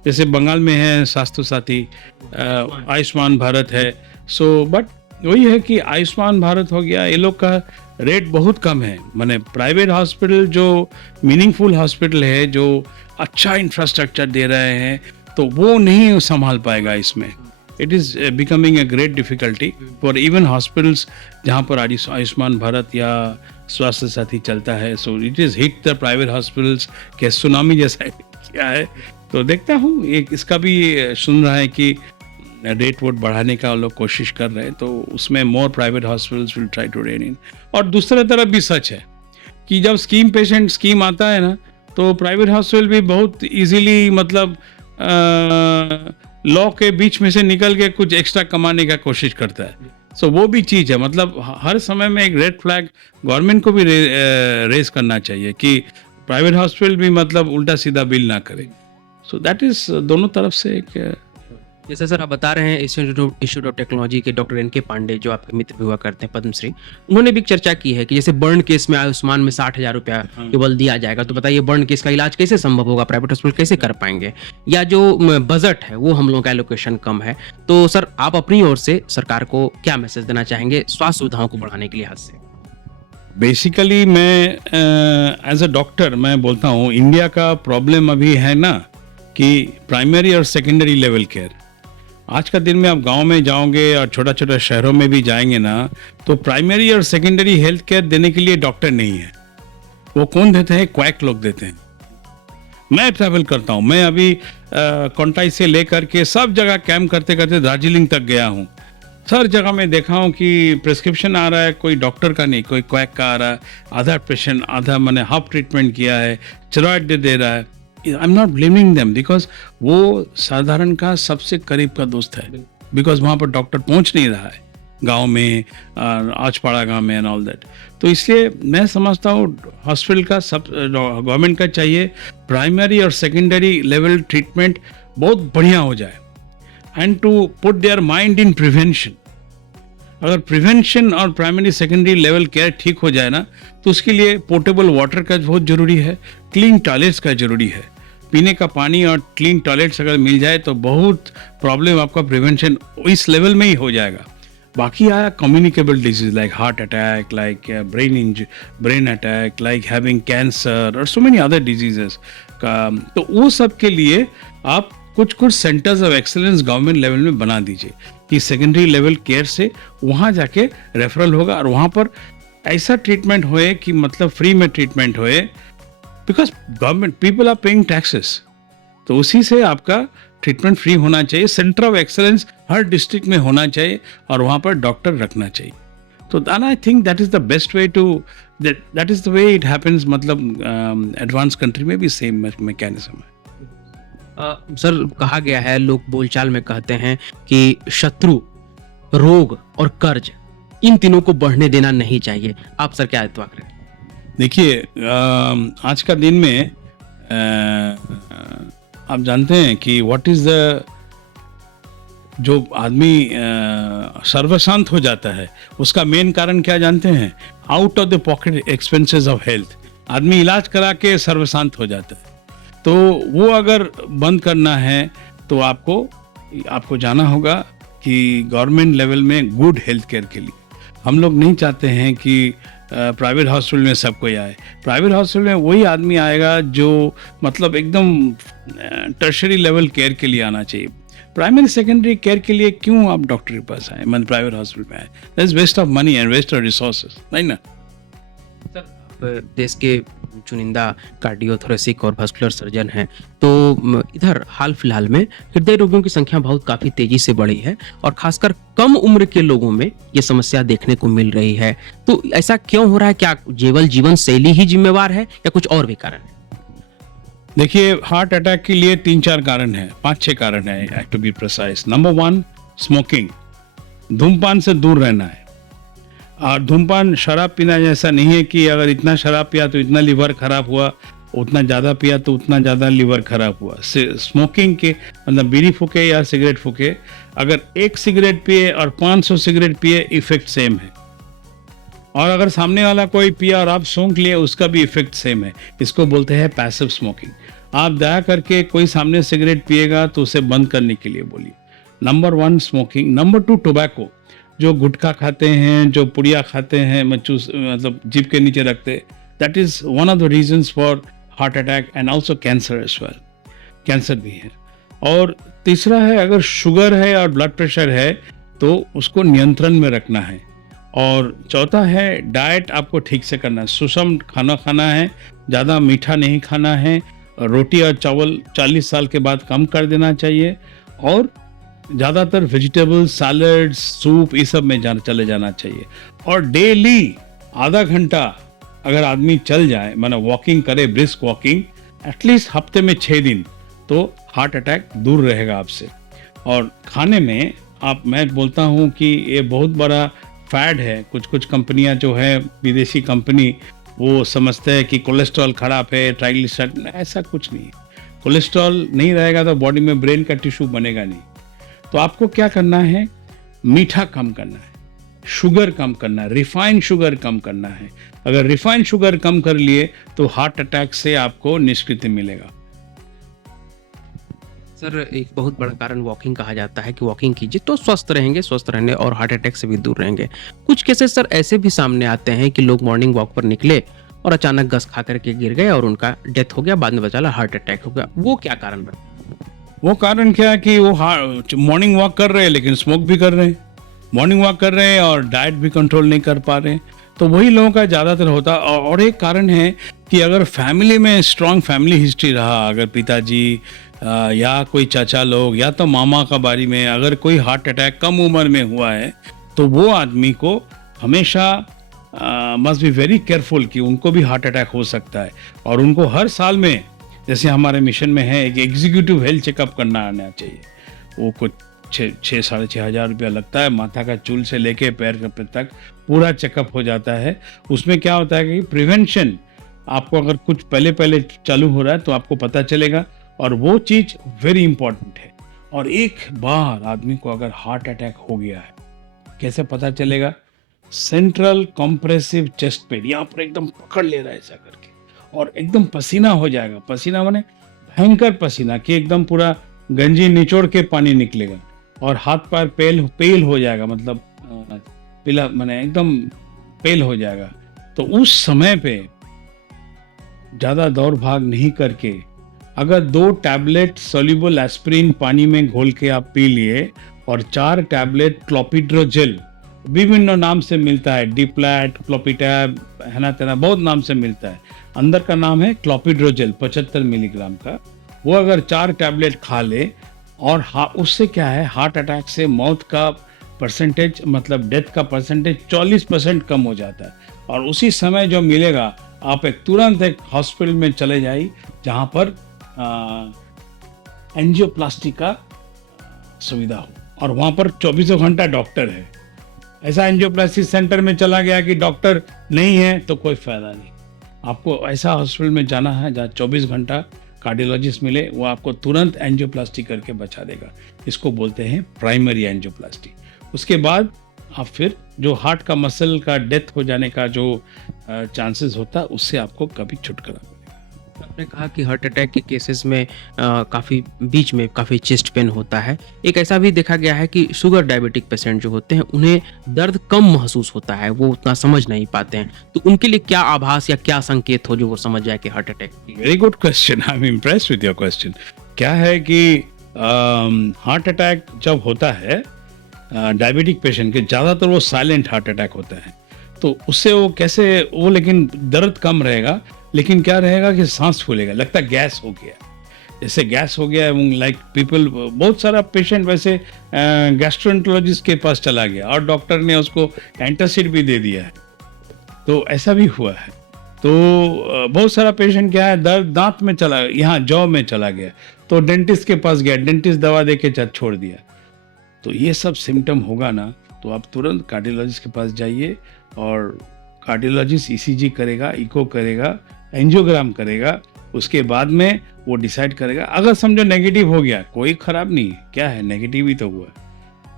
जैसे बंगाल में है स्वास्थ्य साथी, आयुष्मान भारत है। सो बट वही है कि आयुष्मान भारत हो गया, ये लोग का रेट बहुत कम है। माने प्राइवेट हॉस्पिटल जो मीनिंगफुल हॉस्पिटल है, जो अच्छा इंफ्रास्ट्रक्चर दे रहे हैं, तो वो नहीं संभाल पाएगा इसमें। It is becoming a great difficulty for even hospitals जहाँ पर आयुष्मान भारत या स्वास्थ्य साथी चलता है। So it is hit the private hospitals के सुनामी जैसा क्या है। तो देखता हूँ, एक इसका भी सुन रहा है कि रेट वोट बढ़ाने का लोग कोशिश कर रहे हैं, तो उसमें more private hospitals will try to rein in. और दूसरे तरफ भी सच है कि जब स्कीम आता है ना, तो प्राइवेट हॉस्पिटल भी बहुत इजीली मतलब लॉ के बीच में से निकल के कुछ एक्स्ट्रा कमाने का कोशिश करता है। सो वो भी चीज़ है, मतलब हर समय में एक रेड फ्लैग गवर्नमेंट को भी रेस करना चाहिए कि प्राइवेट हॉस्पिटल भी मतलब उल्टा सीधा बिल ना करे। सो दैट इज दोनों तरफ से एक। जैसे सर आप बता रहे हैं, इंस्टीट्यूट ऑफ टेक्नोलॉजी के डॉक्टर एन के पांडे, जो आपके मित्र भी हुआ करते हैं पद्मश्री, उन्होंने भी चर्चा की है कि जैसे बर्न केस में आयुष्मान में 60,000 रुपया केवल दिया जाएगा, तो बताइए बर्न केस का इलाज कैसे संभव होगा, प्राइवेट हॉस्पिटल कैसे कर पाएंगे, या जो बजट है वो हम लोगों का एलोकेशन कम है। तो सर आप अपनी ओर से सरकार को क्या मैसेज देना चाहेंगे स्वास्थ्य सुविधाओं को बढ़ाने के लिहाज से? बेसिकली मैं एज अ डॉक्टर मैं बोलता हूँ, इंडिया का प्रॉब्लम अभी है ना कि प्राइमरी और सेकेंडरी लेवल केयर। आज का दिन में आप गांव में जाओगे और छोटा छोटा शहरों में भी जाएंगे ना, तो प्राइमरी और सेकेंडरी हेल्थ केयर देने के लिए डॉक्टर नहीं है। वो कौन देते हैं? क्वैक लोग देते हैं। मैं ट्रैवल करता हूँ, मैं अभी कोंटाई से लेकर के सब जगह कैंप करते करते दार्जिलिंग तक गया हूँ। हर जगह में देखा हूँ कि प्रिस्क्रिप्शन आ रहा है, कोई डॉक्टर का नहीं, कोई क्वैक का आ रहा है। आधा पेशेंट आधा मैंने हाफ ट्रीटमेंट किया है, स्टेरॉइड दे रहा है। I am not blaming them, because वो साधारण का सबसे करीब का दोस्त है, बिकॉज वहाँ पर डॉक्टर पहुँच नहीं रहा है गांव में, आजपाड़ा गांव में एंड ऑल दैट। तो इसलिए मैं समझता हूँ हॉस्पिटल का सब गवर्नमेंट का चाहिए प्राइमरी और सेकेंडरी लेवल ट्रीटमेंट बहुत बढ़िया हो जाए, and to put their mind in prevention. अगर प्रिवेंशन और प्राइमरी सेकेंडरी लेवल केयर ठीक हो जाए ना, तो उसके लिए पोर्टेबल वाटर का बहुत ज़रूरी है, क्लीन टॉयलेट्स का ज़रूरी है। पीने का पानी और क्लीन टॉयलेट्स अगर मिल जाए तो बहुत प्रॉब्लम आपका प्रिवेंशन इस लेवल में ही हो जाएगा। बाकी आया communicable disease like heart attack, like brain attack, like having cancer और सो मेनी अदर डिजीजेस का, तो वो सब के लिए आप कुछ centres of excellence government level में बना दीजिए कि सेकेंडरी लेवल केयर से वहाँ जाके रेफरल होगा और वहाँ पर ऐसा ट्रीटमेंट होए कि मतलब फ्री में ट्रीटमेंट होए, because government people are paying taxes, तो उसी से आपका ट्रीटमेंट फ्री होना चाहिए। सेंटर ऑफ एक्सेलेंस हर डिस्ट्रिक्ट में होना चाहिए और वहाँ पर डॉक्टर रखना चाहिए। तो I think that is the best way to that is the way it happens. मतलब एडवांस कंट्री में भी सेम मैकेनिज्म है। सर कहा गया है, लोग बोलचाल में कहते हैं कि शत्रु, रोग और कर्ज, इन तीनों को बढ़ने देना नहीं चाहिए। आप सर क्या इत्तेफाक करें? देखिए, आज का दिन में आप जानते हैं कि व्हाट इज द जो आदमी सर्वशांत हो जाता है, उसका मेन कारण क्या जानते हैं? Out of the pocket expenses of health. आदमी इलाज करा के सर्वशांत हो जाता है। तो वो अगर बंद करना है तो आपको जाना होगा कि गवर्नमेंट लेवल में गुड हेल्थ केयर के लिए। हम लोग नहीं चाहते हैं कि प्राइवेट हॉस्पिटल में सब कोई आए। प्राइवेट हॉस्पिटल में वही आदमी आएगा जो मतलब एकदम टर्शरी लेवल केयर के लिए आना चाहिए। प्राइमरी सेकेंडरी केयर के लिए क्यों आप डॉक्टर के पास आए, मतलब प्राइवेट हॉस्पिटल में आए? That is waste of money and waste of resources, नहीं ना? सर, आप देश के चुनिंदा कार्डियोथोरेसिक और वैस्कुलर सर्जन हैं, तो इधर हाल फिलहाल में हृदय रोगियों की संख्या बहुत काफ़ी तेजी से बढ़ी है और खासकर कम उम्र के लोगों में ये समस्या देखने को मिल रही है। तो ऐसा क्यों हो रहा है? क्या केवल जीवन शैली ही जिम्मेवार है या कुछ और भी कारण है? देखिए, हार्ट अटैक के लिए 3-4 कारण है, 5-6 कारण है to be precise. Number 1, smoking, धूमपान से दूर रहना है। और धूमपान शराब पीना जैसा नहीं है कि अगर इतना शराब पिया तो इतना लीवर खराब हुआ, उतना ज़्यादा पिया तो उतना ज़्यादा लीवर खराब हुआ। स्मोकिंग के मतलब बीड़ी फूके या सिगरेट फूके, अगर 1 सिगरेट पिए और 500 सिगरेट पिए, इफेक्ट सेम है। और अगर सामने वाला कोई पिया और आप सूंघ लिए, उसका भी इफेक्ट सेम है। इसको बोलते हैं पैसिव स्मोकिंग। आप दया करके कोई सामने सिगरेट पिएगा तो उसे बंद करने के लिए बोलिए। Number 1 smoking. नंबर 2 टोबैको, जो गुटखा खाते हैं, जो पुड़िया खाते हैं, मतलब जीभ के नीचे रखते, that is one of the reasons for heart attack and also cancer as well. Cancer भी है। और तीसरा है, अगर शुगर है और ब्लड प्रेशर है तो उसको नियंत्रण में रखना है। और चौथा है, डाइट आपको ठीक से करना है, सुषम खाना खाना है, ज़्यादा मीठा नहीं खाना है, रोटी और चावल 40 साल के बाद कम कर देना चाहिए, और ज़्यादातर वेजिटेबल्स, सैलड्स, सूप, ये सब में चले जाना चाहिए। और डेली आधा घंटा अगर आदमी चल जाए, माना वॉकिंग करे, ब्रिस्क वॉकिंग, एटलीस्ट हफ्ते में 6 दिन, तो हार्ट अटैक दूर रहेगा आपसे। और खाने में मैं बोलता हूँ कि ये बहुत बड़ा फैड है। कुछ कंपनियां जो है, विदेशी कंपनी, वो समझते हैं कि कोलेस्ट्रॉल खराब है, ट्राइग्लिसराइड, ऐसा कुछ नहीं है। कोलेस्ट्रॉल नहीं रहेगा तो बॉडी में ब्रेन का टिश्यू बनेगा नहीं। तो आपको क्या करना है? मीठा कम करना है, शुगर कम करना है, रिफाइंड शुगर कम करना है। अगर रिफाइंड शुगर कम कर लिए तो हार्ट अटैक से आपको निष्कृति मिलेगा। सर, एक बहुत बड़ा कारण वॉकिंग कहा जाता है कि वॉकिंग कीजिए तो स्वस्थ रहेंगे, स्वस्थ रहने और हार्ट अटैक से भी दूर रहेंगे। कुछ केसेस सर ऐसे भी सामने आते हैं कि लोग मॉर्निंग वॉक पर निकले और अचानक गस खा करके गिर गए और उनका डेथ हो गया, बाद में पता चला हार्ट अटैक हो गया। वो क्या कारण बना? वो कारण क्या है कि वो मॉर्निंग वॉक कर रहे हैं लेकिन स्मोक भी कर रहे हैं, मॉर्निंग वॉक कर रहे हैं और डाइट भी कंट्रोल नहीं कर पा रहे हैं। तो वही लोगों का ज़्यादातर होता। और एक कारण है कि अगर फैमिली में स्ट्रांग फैमिली हिस्ट्री रहा, अगर पिताजी या कोई चाचा लोग या तो मामा का बारी में अगर कोई हार्ट अटैक कम उम्र में हुआ है, तो वो आदमी को हमेशा मस्ट बी वेरी केयरफुल कि उनको भी हार्ट अटैक हो सकता है। और उनको हर साल में, जैसे हमारे मिशन में है, एक एग्जीक्यूटिव हेल्थ चेकअप करना आना चाहिए। वो कुछ 6-6,500 रुपया लगता है, माथा का चूल से लेके पैर तक पूरा चेकअप हो जाता है। उसमें क्या होता है कि प्रिवेंशन, आपको अगर कुछ पहले चालू हो रहा है तो आपको पता चलेगा, और वो चीज़ वेरी इंपॉर्टेंट है। और एक बार आदमी को अगर हार्ट अटैक हो गया है, कैसे पता चलेगा? सेंट्रल कॉम्प्रेसिव चेस्ट पेन, यहाँ पर एकदम पकड़ ले रहा है ऐसा करके, और एकदम पसीना हो जाएगा। पसीना माने भयंकर पसीना कि एकदम पूरा गंजी निचोड़ के पानी निकलेगा, और हाथ पैर पेल हो जाएगा, मतलब पीला माने एकदम पेल हो जाएगा। तो उस समय पे ज़्यादा दौड़ भाग नहीं करके, अगर 2 टैबलेट सोल्यूबल एस्पिरिन पानी में घोल के आप पी लिए, और 4 टैबलेट क्लोपिड्रोजेल, विभिन्न नाम से मिलता है, डिप्लैट, क्लोपिटैब, है ना, तेना बहुत नाम से मिलता है, अंदर का नाम है क्लोपिड्रोजेल 75 मिलीग्राम का, वो अगर 4 टैबलेट खा ले, और उससे क्या है, हार्ट अटैक से मौत का परसेंटेज, मतलब डेथ का परसेंटेज 40% कम हो जाता है। और उसी समय जो मिलेगा, आप तुरंत एक हॉस्पिटल में चले जाइए जहाँ पर एंजियोप्लास्टी का सुविधा हो, और वहाँ पर 24 घंटा डॉक्टर है। ऐसा एंजियोप्लास्टी सेंटर में चला गया कि डॉक्टर नहीं है तो कोई फायदा नहीं। आपको ऐसा हॉस्पिटल में जाना है जहाँ 24 घंटा कार्डियोलॉजिस्ट मिले, वो आपको तुरंत एंजियोप्लास्टी करके बचा देगा। इसको बोलते हैं प्राइमरी एंजियोप्लास्टी। उसके बाद आप फिर जो हार्ट का मसल का डेथ हो जाने का जो चांसेस होता है, उससे आपको कभी छुटकारा मिलेगा। आपने कहा कि हार्ट अटैक के केसेस में काफ़ी बीच में काफ़ी चेस्ट पेन होता है। एक ऐसा भी देखा गया है कि शुगर डायबिटिक पेशेंट जो होते हैं उन्हें दर्द कम महसूस होता है, वो उतना समझ नहीं पाते हैं। तो उनके लिए क्या आभास या क्या संकेत हो जो वो समझ जाए कि heart attack? Very good question, I am impressed with your question. क्या है कि हार्ट अटैक जब होता है डायबिटिक पेशेंट के, ज़्यादातर वो साइलेंट हार्ट अटैक होता है, तो उससे वो कैसे वो, लेकिन दर्द कम रहेगा, लेकिन क्या रहेगा कि सांस फूलेगा, लगता है गैस हो गया। जैसे गैस हो गया, लाइक पीपल, बहुत सारा पेशेंट वैसे गैस्ट्रोएंटरोलॉजिस्ट के पास चला गया और डॉक्टर ने उसको एंटासिड भी दे दिया है, तो ऐसा भी हुआ है। तो बहुत सारा पेशेंट क्या है, दर्द दांत में चला, यहाँ जॉ में चला गया, तो डेंटिस्ट के पास गया, डेंटिस्ट दवा दे के छोड़ दिया। तो ये सब सिम्टम होगा ना, तो आप तुरंत कार्डियोलॉजिस्ट के पास जाइए, और कार्डियोलॉजिस्ट ईसीजी करेगा, इको करेगा, एंजियोग्राम करेगा, उसके बाद में वो डिसाइड करेगा। अगर समझो नेगेटिव हो गया, कोई खराब नहीं है, क्या है, नेगेटिव ही तो हुआ,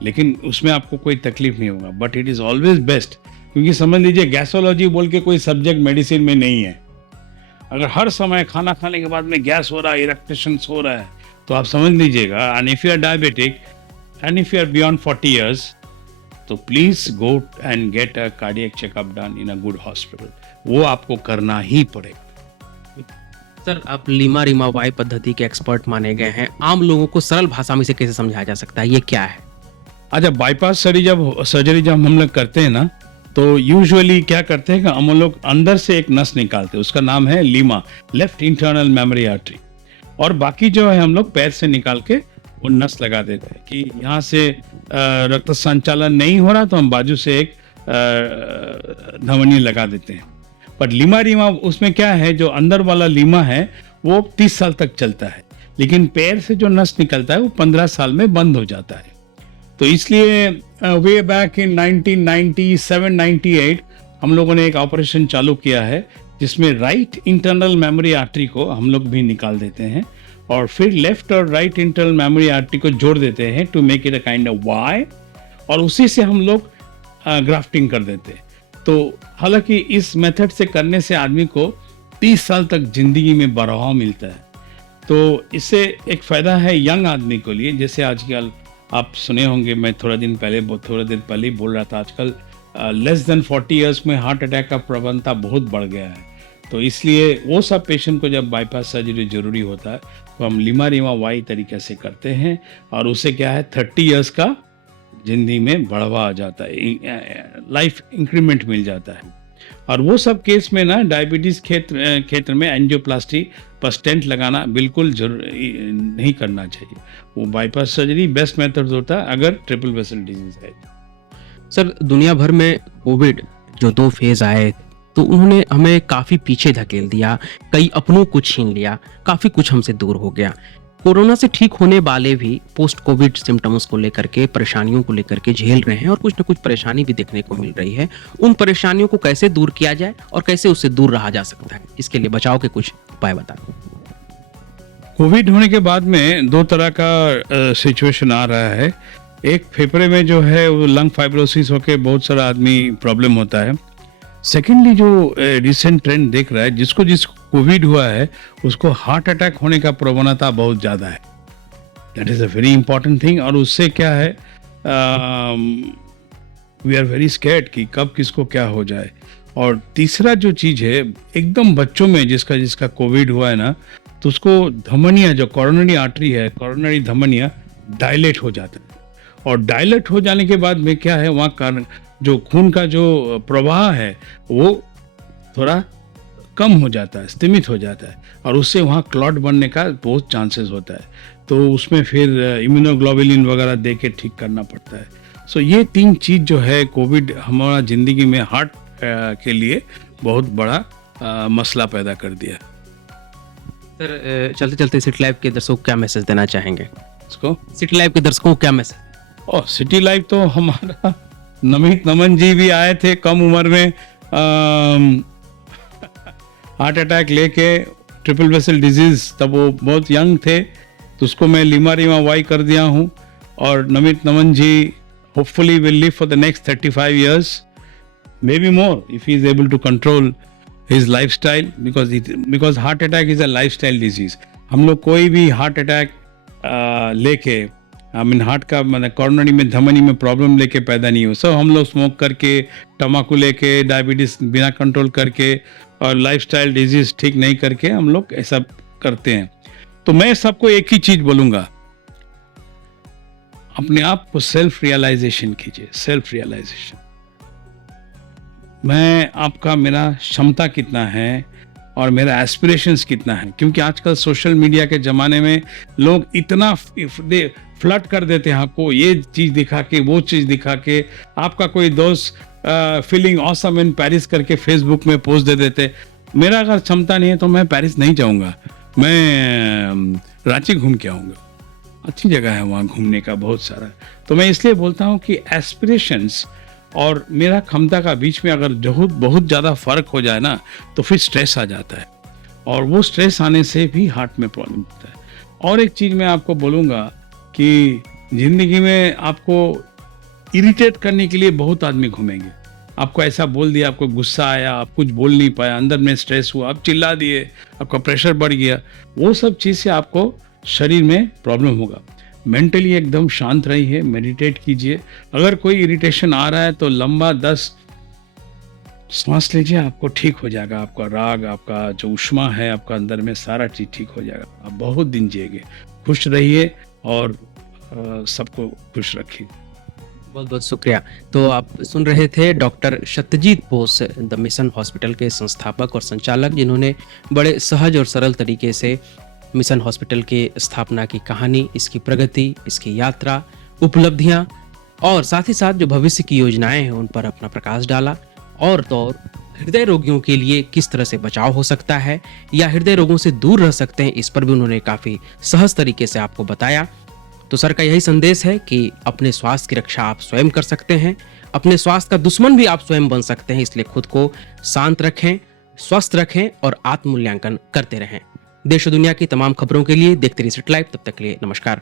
लेकिन उसमें आपको कोई तकलीफ नहीं होगा। But it is always best, क्योंकि समझ लीजिए गैसोलॉजी बोल के कोई सब्जेक्ट मेडिसिन में नहीं है। अगर हर समय खाना खाने के बाद में गैस हो रहा है, इरेक्टेशन हो रहा है, तो आप समझ लीजिएगा, and if you are diabetic and if you are beyond 40 years, तो please go and get a cardiac checkup done in a good hospital. वो आपको करना ही पड़ेगा। सर, आप लीमा रीमा वाई पद्धति के एक्सपर्ट माने गए हैं। आम लोगों को सरल भाषा में इसे कैसे समझाया जा सकता है, ये क्या है? अच्छा, बाईपास सर्जरी जब हम लोग करते हैं ना, तो यूजुअली क्या करते हैं कि हम लोग अंदर से एक नस निकालते हैं, उसका नाम है Lima, left internal memory artery, और बाकी जो है हम लोग पैर से निकाल के वो नस लगा देते हैं कि यहाँ से रक्त संचालन नहीं हो रहा, तो हम बाजू से एक धमनी लगा देते हैं। पर लीमा रीमा उसमें क्या है, जो अंदर वाला लीमा है वो 30 साल तक चलता है, लेकिन पैर से जो नस निकलता है वो 15 साल में बंद हो जाता है। तो इसलिए वे बैक इन 1997-98 हम लोगों ने एक ऑपरेशन चालू किया है, जिसमें राइट इंटरनल मेमोरी आर्टरी को हम लोग भी निकाल देते हैं, और फिर लेफ्ट और राइट इंटरनल मेमोरी आर्टरी को जोड़ देते हैं to make it a kind of Y, और उसी से हम लोग ग्राफ्टिंग कर देते हैं। तो हालांकि इस मेथड से करने से आदमी को 30 साल तक जिंदगी में बढ़ावा मिलता है। तो इससे एक फ़ायदा है यंग आदमी के लिए, जैसे आजकल आप सुने होंगे, मैं थोड़ा देर पहले ही बोल रहा था, आजकल लेस देन 40 years में हार्ट अटैक का प्रवणता बहुत बढ़ गया है। तो इसलिए वो सब पेशेंट को जब बाईपास सर्जरी जरूरी होता है, तो हम लीमा रीमा वाई तरीके से करते हैं, और उससे क्या है, 30 years का जिंदगी में बढ़ावा आ जाता है, लाइफ इंक्रीमेंट मिल जाता है। और वो सब केस में ना डायबिटीज़ क्षेत्र में एंजियोप्लास्टी पर स्टेंट लगाना बिल्कुल नहीं करना चाहिए। वो बाईपास सर्जरी बेस्ट मेथड होता है अगर ट्रिपल वेसल डिजीज है। सर, दुनिया भर में कोविड जो 2 फेज आए, तो उन्होंने हमें काफ़ी पीछे धकेल दिया, कई अपनों को छीन लिया, काफ़ी कुछ हमसे दूर हो गया। कोरोना से ठीक होने वाले भी पोस्ट कोविड सिम्टम्स को लेकर के, परेशानियों को लेकर के झेल रहे हैं, और कुछ ना कुछ परेशानी भी देखने को मिल रही है। उन परेशानियों को कैसे दूर किया जाए और कैसे उससे दूर रहा जा सकता है, इसके लिए बचाव के कुछ उपाय बता दो। कोविड होने के बाद में 2 तरह का सिचुएशन आ रहा है। एक, फेफड़े में जो है वो लंग फाइब्रोसिस होकर बहुत सारा आदमी प्रॉब्लम होता है। सेकेंडली, जो रिसेंट ट्रेंड देख रहा है, जिसको कोविड हुआ है उसको हार्ट अटैक होने का प्रवणता बहुत ज़्यादा है। That is a very important thing. और उससे क्या है, वी आर वेरी स्कैर्ड कि कब किसको क्या हो जाए। और तीसरा जो चीज़ है, एकदम बच्चों में जिसका कोविड हुआ है ना, तो उसको धमनियाँ, जो कोरोनरी आर्टरी है, कोरोनरी धमनियाँ डायलेट हो जाता है, और डायलेट हो जाने के बाद में क्या है, वहाँ जो खून का जो प्रवाह है वो थोड़ा कम हो जाता है, स्तिमित हो जाता है, और उससे वहाँ क्लॉट बनने का बहुत चांसेस होता है। तो उसमें फिर इम्यूनोग्लोबुलिन वगैरह दे के ठीक करना पड़ता है। सो ये 3 चीज़ जो है, कोविड हमारा ज़िंदगी में हार्ट के लिए बहुत बड़ा मसला पैदा कर दिया। सर, चलते चलते सिटी लाइव के दर्शकों को क्या मैसेज देना चाहेंगे? इसको सिटी लाइव के दर्शकों को क्या मैसेज? और सिटी लाइव तो हमारा नमित नमन जी भी आए थे कम उम्र में, हार्ट अटैक लेके, ट्रिपल वेसल डिजीज, तब वो बहुत यंग थे, तो उसको मैं लिमा वाई कर दिया हूँ। और Namit Naman ji hopefully will live for the next 35 years, maybe more, if he is able to control his lifestyle, because heart attack is a lifestyle disease. हम लोग कोई भी हार्ट अटैक लेके, आई मीन हार्ट का मतलब कॉर्नरी में धमनी में प्रॉब्लम लेके पैदा नहीं हो। सब हम लोग स्मोक करके, तम्बाकू लेके, डायबिटीज बिना कंट्रोल करके और लाइफस्टाइल डिजीज ठीक नहीं करके हम लोग ऐसा करते हैं। तो मैं सबको एक ही चीज बोलूंगा, अपने आप को सेल्फ रियलाइजेशन कीजिए, सेल्फ रियलाइजेशन। मैं आपका, मेरा क्षमता कितना है और मेरा एस्पिरेशंस कितना है, क्योंकि आजकल सोशल मीडिया के ज़माने में लोग इतना फ्लर्ट कर देते हैं आपको, ये चीज़ दिखा के, वो चीज़ दिखा के। आपका कोई दोस्त फीलिंग ऑसम इन पेरिस करके फेसबुक में पोस्ट दे देते। मेरा अगर क्षमता नहीं है तो मैं पेरिस नहीं जाऊँगा, मैं रांची घूम के आऊँगा। अच्छी जगह है वहाँ घूमने का बहुत सारा। तो मैं इसलिए बोलता हूँ कि एस्पिरेशंस और मेरा क्षमता का बीच में अगर बहुत ज़्यादा फर्क हो जाए ना, तो फिर स्ट्रेस आ जाता है, और वो स्ट्रेस आने से भी हार्ट में प्रॉब्लम होता है। और एक चीज़ मैं आपको बोलूँगा कि ज़िंदगी में आपको इरिटेट करने के लिए बहुत आदमी घूमेंगे। आपको ऐसा बोल दिया, आपको गुस्सा आया, आप कुछ बोल नहीं पाया, अंदर में स्ट्रेस हुआ, आप चिल्ला दिए, आपका प्रेशर बढ़ गया, वो सब चीज़ से आपको शरीर में प्रॉब्लम होगा। मेंटली एकदम शांत रहिए, मेडिटेट कीजिए। अगर कोई इरिटेशन आ रहा है तो लंबा 10 सांस लीजिए, आपको ठीक हो जाएगा। आपका राग, आपका जो उष्मा है आपका अंदर में, सारा चीज़ ठीक हो जाएगा। आप बहुत दिन जिएंगे। खुश रहिए और सबको खुश रखिए। बहुत बहुत शुक्रिया। तो आप सुन रहे थे doctor Satyajit Bose, the mission hospital के संस्थापक और संचालक, जिन्होंने बड़े सहज और सरल तरीके से मिशन हॉस्पिटल के स्थापना की कहानी, इसकी प्रगति, इसकी यात्रा, उपलब्धियां और साथ ही साथ जो भविष्य की योजनाएं हैं उन पर अपना प्रकाश डाला। और तो और हृदय रोगियों के लिए किस तरह से बचाव हो सकता है या हृदय रोगों से दूर रह सकते हैं, इस पर भी उन्होंने काफ़ी सहज तरीके से आपको बताया। तो सर का यही संदेश है कि अपने स्वास्थ्य की रक्षा आप स्वयं कर सकते हैं, अपने स्वास्थ्य का दुश्मन भी आप स्वयं बन सकते हैं। इसलिए खुद को शांत रखें, स्वस्थ रखें और आत्म मूल्यांकन करते रहें। देश और दुनिया की तमाम खबरों के लिए देखते रहिए सेटेलाइट। तब तक के लिए नमस्कार।